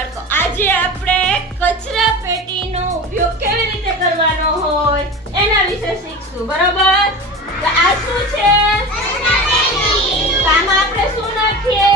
બાળકો, આજે આપણે કચરા પેટીનો ઉપયોગ કેવી રીતે કરવાનો હોય એના વિશે શીખશું. બરાબર? તો આ શું છે? આમાં આપણે શું નાખીએ?